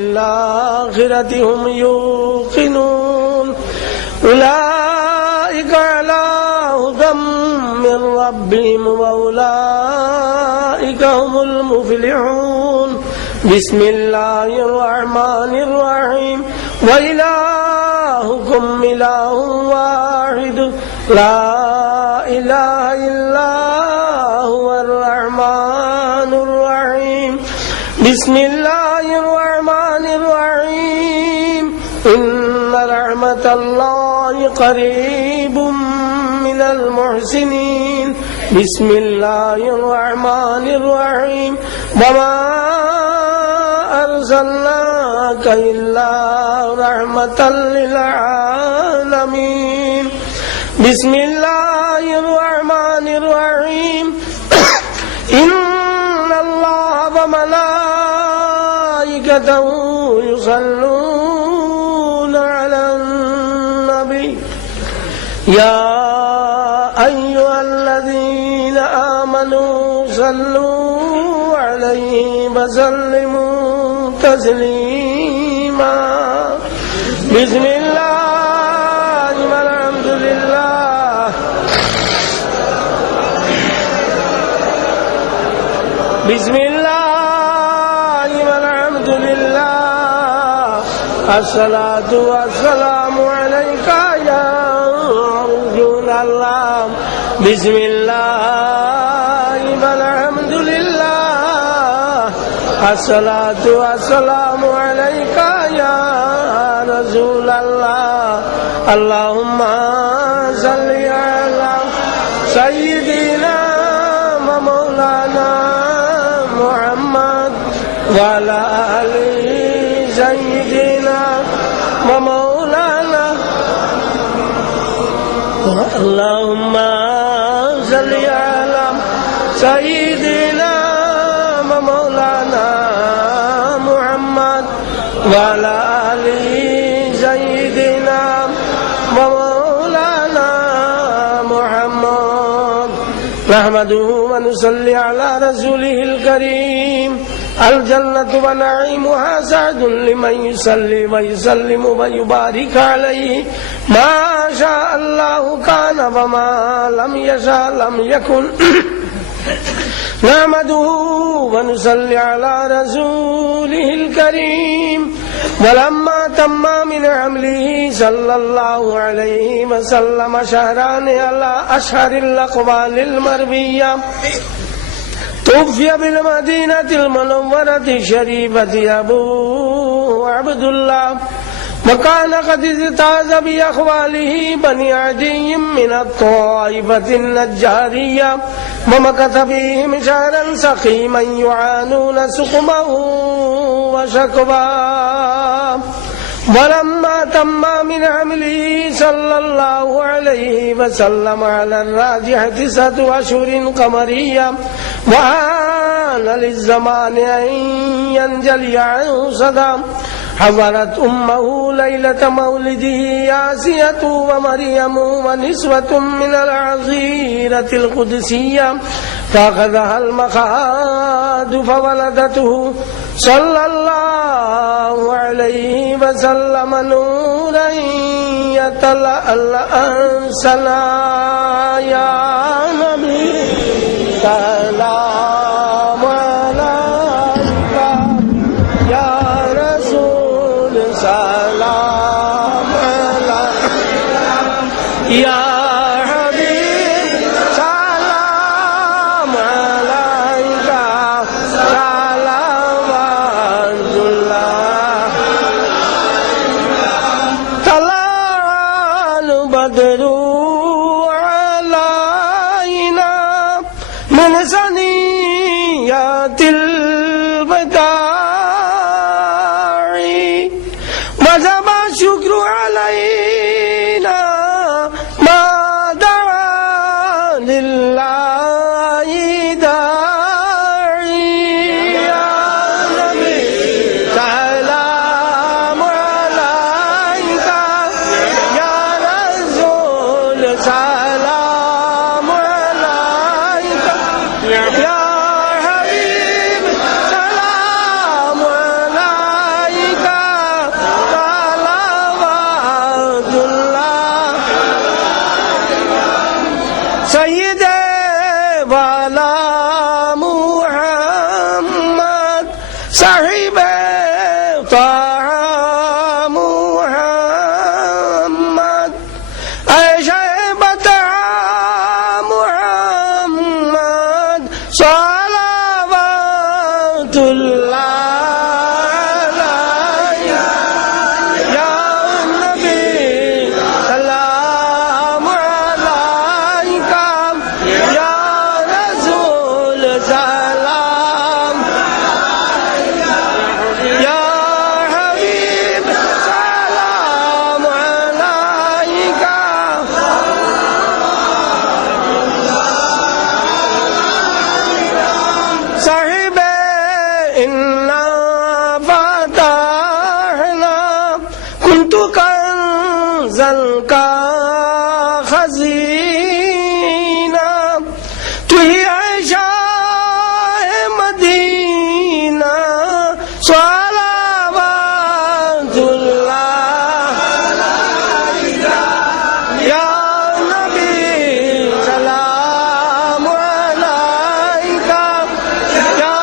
الآخرة هم يوقنون أولئك على هدى من ربهم وأولئك هم المفلحون بسم الله الرحمن الرحيم وإلهكم إله واحد لا إله إلا هو الرحمن الرحيم بسم الله الرحمن الرحيم إن رحمة الله قريب من المحسنين بسم الله الرحمن الرحيم وما أرسلناك إلا رحمة للعالمين بسم الله الرحمن الرحيم إن الله وملائكته يصلون على النبي يا أيها الذين آمنوا صلوا عليه وسلموا تسليما بسم الله والحمد لله بسم الله والحمد لله الصلاة والسلام عليك يا رسول الله بسم الله والحمد لله الصلاة والسلام عليك يا رسول الله اللهم صل على سيدنا ومولانا محمد وعلى آل سيدنا ومولانا اللهم صل على سيدنا ومولانا محمد وعلى آل سيدنا ومولانا محمد نحمده ونصلي على رسوله الكريم الجنة ونعيمها سعد لمن يصلي ويسلم ويبارك عليه ما شاء الله كان وما لم يشاء لم يكن نحمده ونصلي على رسوله الكريم ولما تم من حمله صلى الله عليه وسلم شهران على أشهر الأقوال المروية توفي بالمدينة المنورة الشريفة أبوه عبد الله وكان قد اجتاز بأخواله بني عدي من الطائفة النجارية ومكث فيهم شهرا سقيما يعانون سقمه وشكواه ولما تم من حمله صلى الله عليه وسلم على الراجح 9 أشهر قمرية وآن للزمان أن ينجلي عنه صدى حضرت أمه ليلة مولده آسية ومريم ونسوة من العزيرة القدسية فأخذها المخاض فولدته صلى الله عليه وسلم نورا يتلألأ سنا يا نبي سلام عليك يا رسول سلام عليك يا سلام عليك يا حبيب سلام عليك वाला मुहम्मद साहिबे ताहा मुहम्मद ऐशे बता मुहम्मद सलावतुल्लाह का खजीना तू ही आयशा है मदीना सलावतुल्लाह या नबी सलाम अलैका या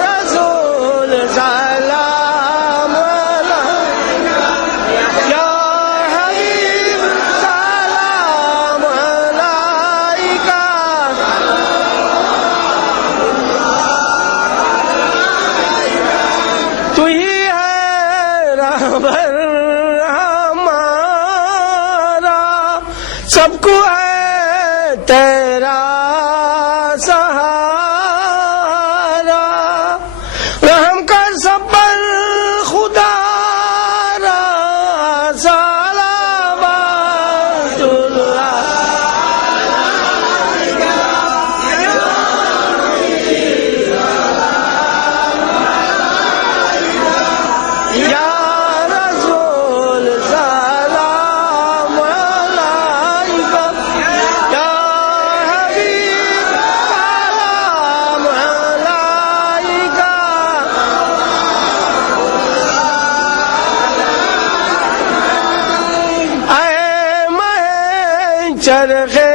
रसूल सलाम अलैका या तू ही है रहबर हमारा सबको है तेरा सहारा रहम कर सब पर खुदा सलावतुल्लाह या रसूल सलाम अलैका या हबीब सलाम अलैका ऐ मैं चरखे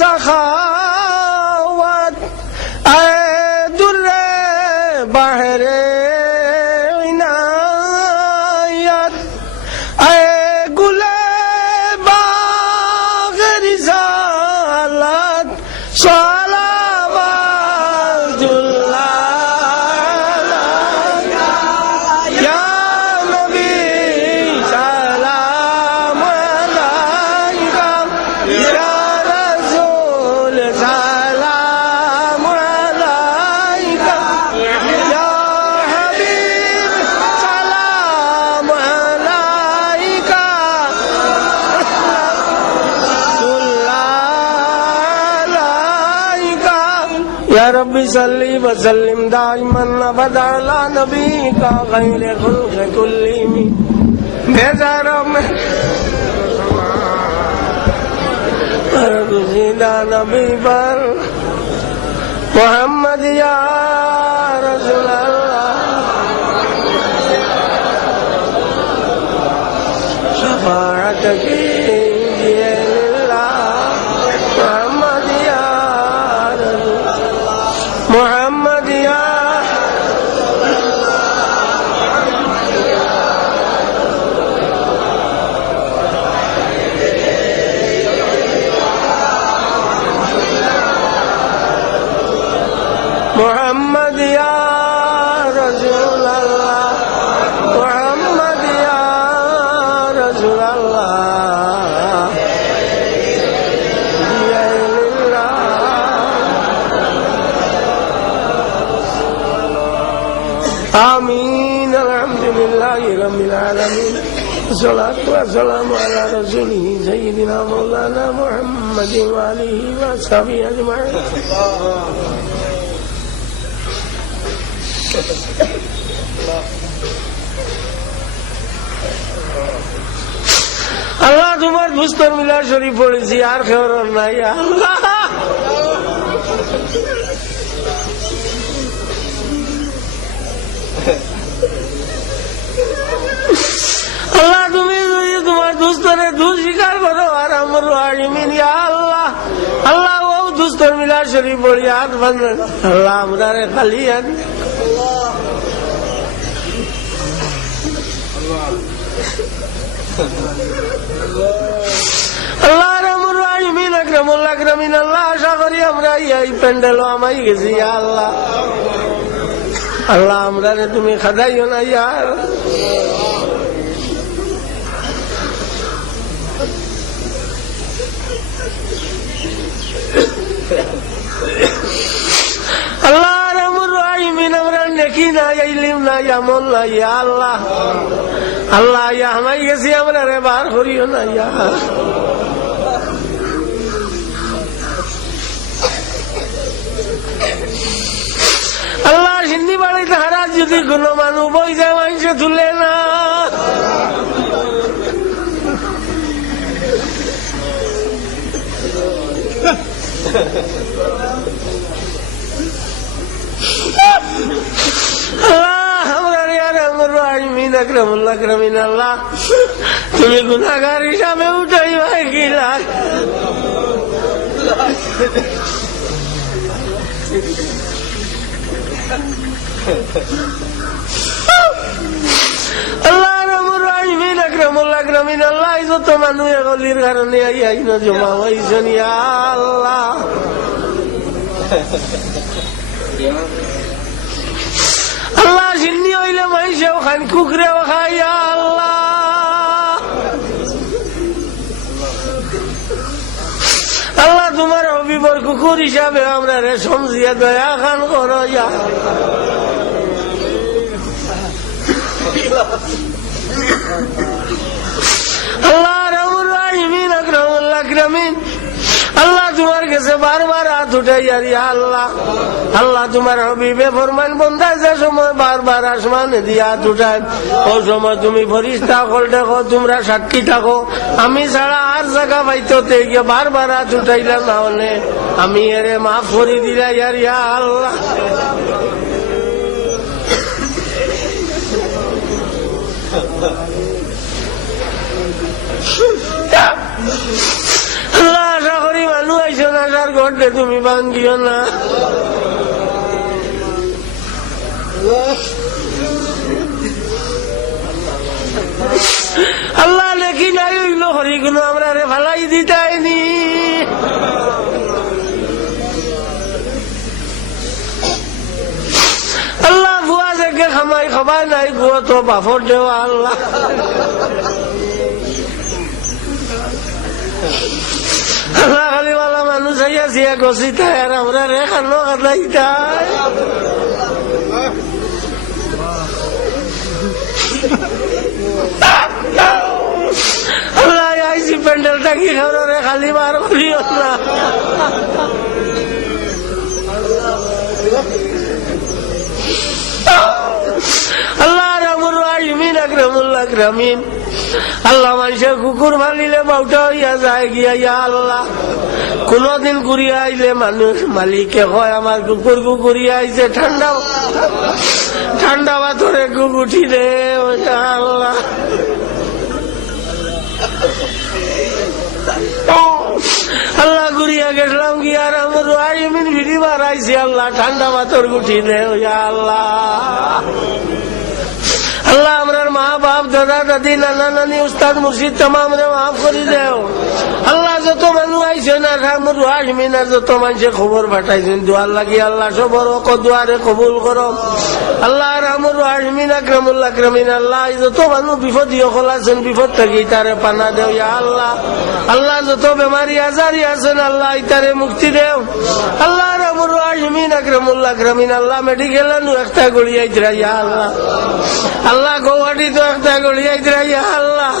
सखावत ऐ दुर्रे बहरे या रब्बी सल्ली व सल्लिम दाइमन अबदा अला नबीका खैर खुल्क़ कुल्लिहिम बेज़ारों में सीधा नबी पर मोहम्मद या रसूल अल्लाह शफाअत कीजिए मोहम्मद या मोहम्मद या रसूल अल्लाह मोहम्मद या रसूल अल्लाह आमीन अल्हम्दुलिल्लाहि रब्बिल आलमीन सल्लल्लाहु वसल्लम अला रसूलिहि सय्यिदिना मौलाना मुहम्मद व आलिहि व अस्हाबिहि अजमाइन। আল্লাহ তোমার দুস্তর মিলা শরীফ পড়েছি আর খবর নাই আল্লাহ আল্লাহ তুমি যদি তোমার দুস্তরে দু স্বীকার করো আর আমার আল্লাহ আল্লাহ ও দুস্ত সত্তর মিলা শরীফ পড়ি হাত বাঁধেন আল্লাহ আমরা রে খালি আনি আল্লাহ রামুর রাহিমিন আকরামুল আকরামিন আল্লাহ আশা করি আমরা এই প্যান্ডেল আমাই গেছি আল্লাহ আল্লাহ আমরা রে তুমি খাদাইও না ইয়ার আল্লাহ রামুর রাহিমিন আমরা নেকি নাই ইলম নাই আমল নাই ইয়া আল্লাহ আল্লাহ ইয়া আমাই গেছি আমরা রে বার করিও না ইয়া আল্লাহ সিন্ধি বাড়িতে হারাত যদি কোনো মানুষ বই যায় মানুষে তুলে না আল্লাহ তুমি গুনাহগার হিসাবে উঠাই ভাই কি লাগ আল্লাহ রামুর রাহিমিন আকরামুল আকরামিন আল্লাহ যত মানুষ এগলির কারণে আইন জমা হয়েছেন ইয়া আল্লাহ আল্লাহ সিন্নি হইলে মানুষেও খান কুকুরেও খাই আল্লাহ আল্লাহ তোমার হবিবর কুকুর হিসাবে আমরা রে সমঝিয়া দয়া খান করো ইয়া আল্লাহ রামুর রাহিমিন আকরামুল আকরামিন আল্লাহ তোমার কাছে বারবার হাত উঠাই আর আল্লাহ আল্লাহ তোমার হবিবে ফরমান বন্ধায় যে সময় বারবার আসমানে দিয়ে হাত উঠায় ও সময় তুমি ফরিস্তা কল দেখো তোমরা সাক্ষী থাকো আমি ছাড়া আর জায়গা পাইতে গিয়ে বারবার হাত উঠাইলাম না হলে আমি এরে মাফ করে দিলাই আর আল্লাহ আল্লাহ আশা করি মানুষ আইসো না আসার ঘটলে তুমি ভাঙ্গিও না আল্লাহ লেখি নাই হইল হরিগুলো আমরা রে ফালাই দিতাইনি আল্লাহ বুয়া জেগে খামাই খাবাই নাই গুয়া তো বাফর দেওয়া আল্লাহ আল্লাহ খালি বালা মানুষ আইয়াছি গছিতাই আর আমরা রে খানো খাতাইতাই আল্লাহ আইসি প্যান্ডেলটা কি রে খালি বার করিও না আল্লাহ রামুর রাহিমিন আকরামুল আকরামিন আল্লাহ মানুষের কুকুর ফালিলে বাউটা হইয়া যায় গিয়া ইয়া আল্লাহ কোনদিন ঘুরিয়া আইলে মানুষ মালিকে হয় আমার কুকুর কুকুরিয়া আইছে ঠান্ডা পাথরে কুকুটি রে আল্লাহ আল্লাহ ঘুরিয়া গেছিলাম গিয়া রামুর রাহিমিন ভিড়ি বাড়াইছি আল্লাহ ঠান্ডা পাথর গুটি রে আল্লাহ আল্লাহ আমরার মা বাপ দাদা দাদি নানা নানি উস্তাদ মুর্শিদ তমাম রে মাফ করে দেও আল্লাহ যত মানুষ আইছে না রামুর রাহিমিন আর যত মানুষে খবর পাঠাইছেন দোয়ার লাগি আল্লাহ সবর দুয়ারে কবুল করো আল্লাহ রামুর রাহিমিন আকরামুল আকরামিন আল্লাহ যত মানুষ বিপদীয় খোলাছেন বিপদ থেকে তারে পানা দেও ইয়া আল্লাহ আল্লাহ যত বেমারি আজারি আছেন আল্লাহ ইতারে মুক্তি দেও আল্লাহ রামুর রাহিমিন আকরামুল আকরামিন আল্লাহ মেডিকেল একটা গড়িয়াই ইয়া আল্লাহ আল্লাহ গৌহাটি তো একটা গড়িয়াই ইয়া আল্লাহ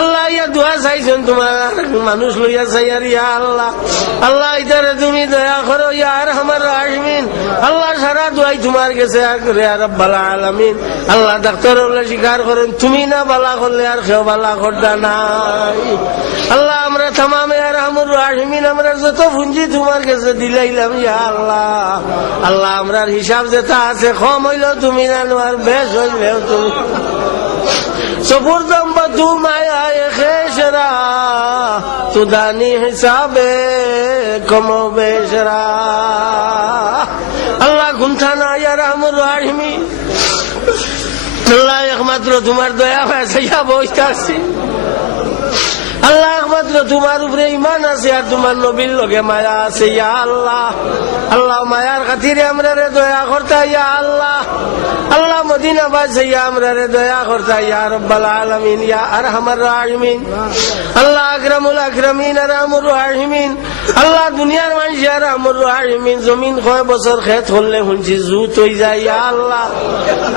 আল্লাহ ইয়া দোয়া চাইছেন তোমার মানুষ লইয়া চাই আর ইয়া আল্লাহ আল্লাহ ইতারে তুমি দয়া করো ইয়া আরহামার রাহিমিন আল্লাহ সারা দোয়াই তোমার গেছে ইয়া রাব্বাল আলামিন আল্লাহ ডাক্তার স্বীকার করেন তুমি না বালা করলে আর কেউ বালা করতা নাই আল্লাহ আমরা তামামে আরহামুর রাহিমিন আমরা যত পুঁজি তোমার কাছে দিলাইলাম ইয়া আল্লাহ আল্লাহ আমরার হিসাব যেটা আছে কম হইলেও তুমি জানো আর বেশ হইলেও তুমি سپردم با تو مایه خیش را তো দানি হিসাবে কমো বেশরা আল্লাহ গুনথানা ইয়া রাহমুর রাহিমিন আল্লাহ একমাত্র তোমার দয়া হয়েছে ইয়া বসতে আসছি আল্লাহ একমাত্র তোমার উপরে ইমান আছে আর তোমার নবীর লগে মায়া আছে ইয়া আল্লাহ আল্লাহ মায়ার খাতিরে আমরা রে দয়া করতা ইয়া আল্লাহ আল্লাহ মদিনা বাসিয়া আমরা রে দয়া করতা ইয়া রব্বাল আলামিন ইয়া আরহামার রাহিমিন আল্লাহ আকরামুল আকরামিন আরহামুর রাহিমিন আল্লাহ দুনিয়ার মানুষ আরহামুর রাহিমিন জমিন কয় বছর খেত হলে শুনছি জুত হয়ে যায় ইয়া আল্লাহ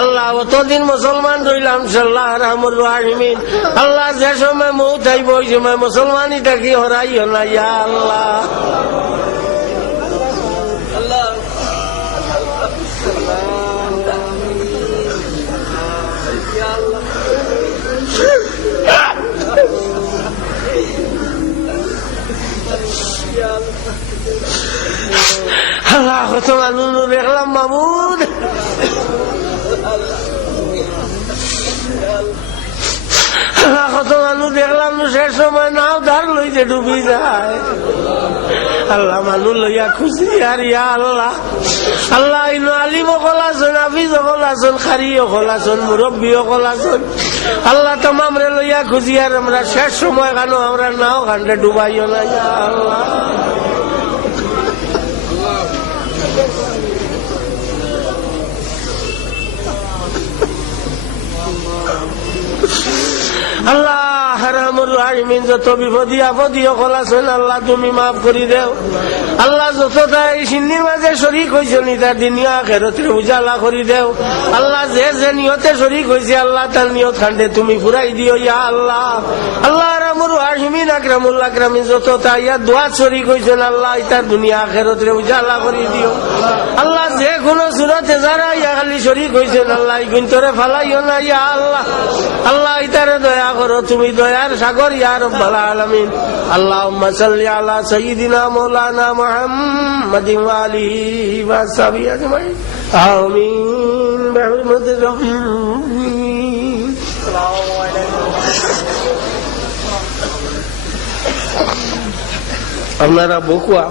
আল্লাহ অতদিন মুসলমান রইলাম আল্লাহ আরহামুর রাহিমিন আল্লাহ যে সময় মৌত আইব ওই সময় মুসলমানিটা কি হরাইও না ইয়া আল্লাহ আল্লাহ কত মানুষ দেখলাম মামুদ কত মানুষ দেখলাম শেষ সময় নাও ধার লইতে ডুবি যায় আল্লাহ মানুষ লইয়া খুশি আর ইয়া আল্লাহ আল্লাহ ইনো আলিম অকল আছেন হাফিজ অকল আছেন খারি অকল আছেন মুরব্বী অকল আছেন আল্লাহ তোমাম রে লইয়া খুশি আর আমরা শেষ সময় কেন আমরা নাও খান্ডে ডুবাইও না ইয়া আল্লাহ আল্লাহ রাহমুর রাহিমিন যত বিপদী আপদী সকল আছেন আল্লাহ তুমি মাফ করি দেও আল্লাহ যত তাই সিন্নির মাঝে শরীক হয়েছেন তার দুনিয়া আখিরাতের উজালা করি দেও আল্লাহ যে যে নিয়তে শরীক হয়েছে আল্লাহ তার নিয়ত খান্ডে তুমি ফুরাই দিও ইয়া আল্লাহ আল্লাহ রাহমুর রাহিমিন আকরামুল আকরামিন যত তাই ইয়া দোয়া শরীক হয়েছেন আল্লাহ তার দুনিয়া আখিরাতের উজালা করি দিও আল্লাহ যে কোনো সূরতে যারা ইয়া খালি শরীক হয়েছেন আল্লাহ গুন্তরে ফালাইও না ইয়া আল্লাহ আল্লাহ ইতারে দয়া করো তুমি দয়ার সাগর ইয়া রাব্বাল আলামিন আল্লাহুম্মা সাল্লি আলা সাইয়্যিদিনা মাওলানা মুহাম্মাদিন ওয়া আলিহি ওয়া সাহবিহি আজমাইন আমিন বিহুরমাতির রাহিম আসসালামু আলাইকুম আপনারা বকুয়া